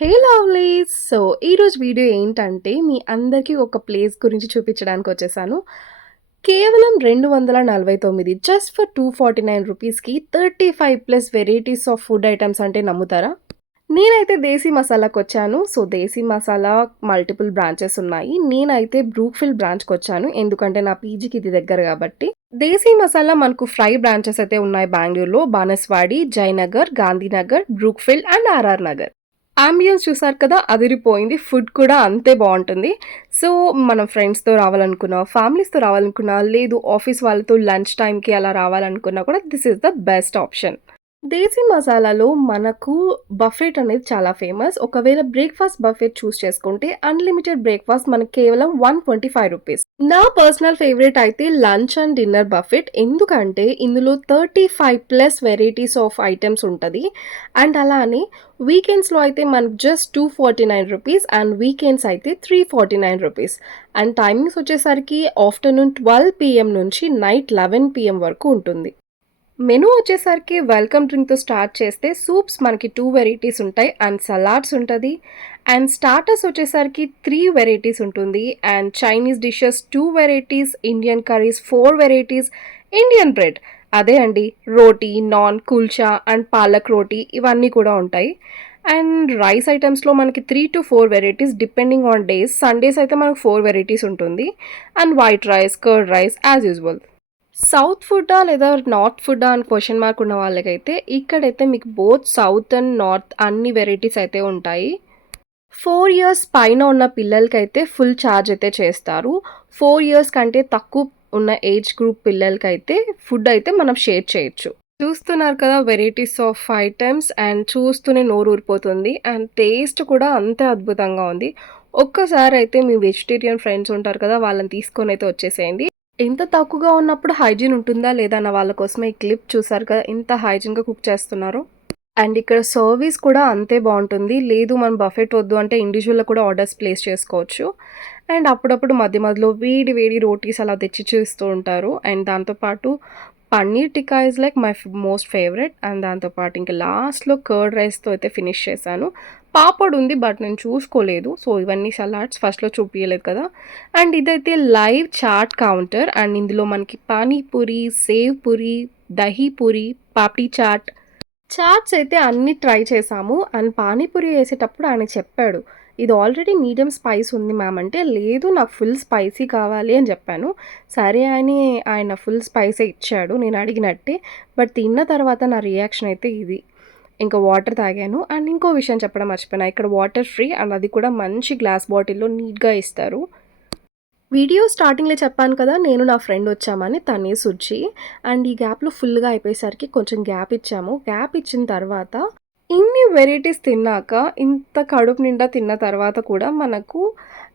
హే lovelies! So, ఈరోజు video ఏంటంటే, మీ అందరికీ ఒక ప్లేస్ గురించి చూపించడానికొచ్చేసాను. కేవలం 249 జస్ట్ ఫర్ 249 రూపీస్‌కి 35+ వెరైటీస్ ఆఫ్ ఫుడ్ ఐటెమ్స్ అంటే నమ్ముతారా? నేనైతే దేశీ మసాలాకొచ్చాను. సో, దేశీ మసాలా మల్టిపుల్ బ్రాంచెస్ ఉన్నాయి. నేనైతే బ్రూక్‌ఫీల్డ్ బ్రాంచ్‌కొచ్చాను. ఎందుకంటే, నా పీజీకి ఇది దగ్గర గాబట్టి. దేశీ మసాలా మనకు 5 బ్రాంచెస్ అయితే ఉన్నాయి బెంగుళూరులో. Banaswadi, Jayanagar, Gandhinagar, Brookfield and RR Nagar. Ambience చూసారు కదా! అదిరిపోయింది. ఫుడ్ కూడా అంతే బావుంటుంది. సో, మనం ఫ్రెండ్స్‌తో రావాలనుకున్నా, ఫ్యామిలీస్‌తో రావాలనుకున్నా, లేదు ఆఫీస్ వాళ్ళతో లంచ్ టైమ్‌కి అలా రావాలనుకున్నా కూడా this is the best option. Desi మసాలాలో మనకు బఫెట్ అనేది చాలా ఫేమస్. ఒకవేళ బ్రేక్‌ఫాస్ట్ బఫెట్ చూజ్ చేసుకుంటే అన్‌లిమిటెడ్ బ్రేక్‌ఫాస్ట్ మనకు కేవలం రూ. 125. నా పర్సనల్ ఫేవరెట్ అయితే లంచ్ అండ్ డిన్నర్ బఫెట్. ఎందుకంటే ఇందులో 35+ వెరైటీస్ ఆఫ్ ఐటెమ్స్ ఉంటది. అండ్ అలానే వీకెండ్స్‌లో అయితే మనకు జస్ట్ రూ. 249 అండ్ వీకెండ్స్ అయితే రూ. 349. అండ్ టైమింగ్స్ వచ్చేసరికి ఆఫ్టర్‌నూన్ 12 పీఎం నుంచి నైట్ 11 పీఎం వరకు ఉంటుంది. మెనూ వచ్చేసరికి వెల్కమ్ డ్రింక్‌తో స్టార్ట్ చేస్తే సూప్స్ మనకి 2 వెరైటీస్ ఉంటాయి. అండ్ సలాడ్స్ ఉంటది. అండ్ స్టార్టర్స్ వచ్చేసరికి 3 వెరైటీస్ ఉంటుంది. And Chinese dishes 2 varieties, Indian curries 4 varieties, Indian bread అదే అండి రోటీ, నాన్, కుల్చా అండ్ పాలక్ రోటీ ఇవన్నీ కూడా ఉంటాయి. అండ్ రైస్ ఐటెమ్స్‌లో మనకి 3-4 varieties depending on days. Sundays అయితే మనకు 4 వెరైటీస్ ఉంటుంది. And white rice, curd rice as usual. South ఫుడ్డా లేదా నార్త్ ఫుడ్డా అని క్వెషన్ మార్క్ ఉన్న వాళ్ళకైతే ఇక్కడైతే మీకు బోత్ సౌత్ అండ్ నార్త్ అన్ని వెరైటీస్ అయితే ఉంటాయి. 4 ఇయర్స్ పైన ఉన్న పిల్లలకైతే ఫుల్ ఛార్జ్ అయితే చేస్తారు. 4 ఇయర్స్ కంటే తక్కువ ఉన్న ఏజ్ గ్రూప్ పిల్లలకైతే ఫుడ్ అయితే మనం షేర్ చేయొచ్చు. చూస్తున్నారు కదా వెరైటీస్ ఆఫ్ ఐటెమ్స్ అండ్ చూస్తూనే నోరూరిపోతుంది. అండ్ టేస్ట్ కూడా అంతే అద్భుతంగా ఉంది. ఒక్కసారి అయితే మీ వెజిటేరియన్ ఫ్రెండ్స్ ఉంటారు కదా! వాళ్ళని తీసుకొనైతే వచ్చేసేయండి. ఇంత తక్కువగా ఉన్నప్పుడు హైజీన్ ఉంటుందా లేదా అన్న వాళ్ళ కోసమే ఈ క్లిప్ చూసారు కదా! ఎంత హైజీన్‌గా కుక్ చేస్తున్నారో. అండ్ ఇక్కడ సర్వీస్ కూడా అంతే బావుంటుంది. లేదు మనం బఫెట్ వద్దు అంటే ఇండివిడ్యువల్‌గా కూడా ఆర్డర్స్ ప్లేస్ చేసుకోవచ్చు. అండ్ అప్పుడప్పుడు మధ్య మధ్యలో వేడి వేడి రోటీస్ అలా తెచ్చిచ్చి ఇస్తూ ఉంటారు. అండ్ దాంతో పాటు paneer tikka is like my most favourite. And దాంతో పాటు ఇంకా లాస్ట్‌లో కర్డ్ రైస్‌తో అయితే ఫినిష్ చేశాను. పాపడ్ ఉంది బట్ నేను చూసుకోలేదు. సో, ఇవన్నీ సలాడ్స్ ఫస్ట్‌లో చూపియలేదు కదా! అండ్ ఇదైతే లైవ్ చాట్ కౌంటర్. అండ్ ఇందులో మనకి పానీపూరి, సేవ్ పూరి, దహీ పూరి, పాపడీ చాట్ చాట్స్ అయితే అన్నీ ట్రై చేశాము. అండ్ పానీపూరి ఏసేటప్పుడు ఆయన చెప్పాడు, "ఇది ఆల్రెడీ మీడియం స్పైస్ ఉంది మ్యామ్" అంటే, "లేదు నాకు ఫుల్ స్పైసీ కావాలి" అని చెప్పాను. సరే అని ఆయన ఫుల్ స్పైసే ఇచ్చాడు నేను అడిగినట్టే. బట్ తిన్న తర్వాత నా రియాక్షన్ అయితే ఇది. ఇంకా వాటర్ తాగాను. అండ్ ఇంకో విషయం చెప్పడం మర్చిపోయినా. ఇక్కడ వాటర్ ఫ్రీ అండ్ అది కూడా మంచి గ్లాస్ బాటిల్‌లో నీట్‌గా ఇస్తారు. వీడియో స్టార్టింగ్‌లో చెప్పాను కదా! నేను నా ఫ్రెండ్ వచ్చామని. తనే సుజ్జి. అండ్ ఈ గ్యాప్‌లో ఫుల్‌గా అయిపోయేసరికి కొంచెం గ్యాప్ ఇచ్చాము. గ్యాప్ ఇచ్చిన తర్వాత ఇన్ని వెరైటీస్ తిన్నాక, ఇంత కడుపు నిండా తిన్న తర్వాత కూడా మనకు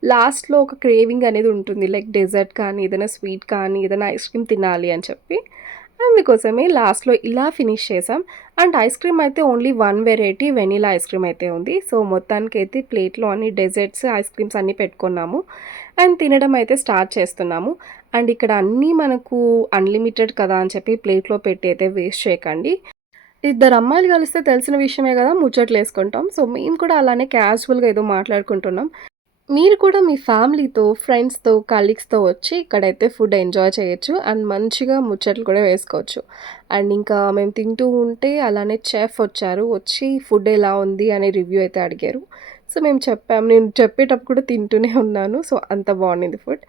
లాస్ట్‌లో ఒక క్రేవింగ్ అనేది ఉంటుంది. లైక్ డెజర్ట్ కానీ, ఏదైనా స్వీట్ కానీ, ఏదైనా ఐస్ క్రీమ్ తినాలి అని చెప్పి. అందుకోసమే లాస్ట్‌లో ఇలా ఫినిష్ చేసాం. అండ్ ఐస్ క్రీమ్ అయితే only 1 variety vanilla ice cream అయితే ఉంది. సో, మొత్తానికైతే ప్లేట్‌లో అన్ని డెజర్ట్స్, ఐస్ క్రీమ్స్ అన్నీ పెట్టుకున్నాము. అండ్ తినడం అయితే స్టార్ట్ చేస్తున్నాము. అండ్ ఇక్కడ అన్నీ మనకు అన్‌లిమిటెడ్ కదా అని చెప్పి ప్లేట్‌లో పెట్టి అయితే వేస్ట్ చేయకండి. ఇద్దరు అమ్మాయిలు కలిస్తే తెలిసిన విషయమే కదా! ముచ్చట్లేసుకుంటాం. సో, మేము కూడా అలానే క్యాజువల్‌గా ఏదో మాట్లాడుకుంటున్నాం. మీరు కూడా మీ ఫ్యామిలీతో, ఫ్రెండ్స్‌తో, కలీగ్స్‌తో వచ్చి ఇక్కడైతే ఫుడ్ ఎంజాయ్ చేయొచ్చు. అండ్ మంచిగా ముచ్చట్లు కూడా వేసుకోవచ్చు. అండ్ ఇంకా మేము తింటూ ఉంటే అలానే చెఫ్ వచ్చారు. వచ్చి ఫుడ్ ఎలా ఉంది అనే రివ్యూ అయితే అడిగారు. సో, మేము చెప్పాము. నేను చెప్పేటప్పుడు కూడా తింటూనే ఉన్నాను. సో, అంత బావుండింది ఫుడ్.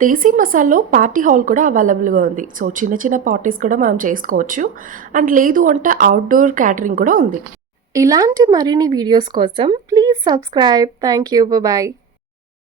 దేశీ మసాలాలో పార్టీ హాల్ కూడా అవైలబుల్‌గా ఉంది. సో, చిన్న చిన్న పార్టీస్ కూడా మనం చేసుకోవచ్చు. అండ్ లేదు అంటే అవుట్‌డోర్ క్యాటరింగ్ కూడా ఉంది. ఇలాంటి మరిన్ని వీడియోస్ కోసం please subscribe. Thank you. Bye.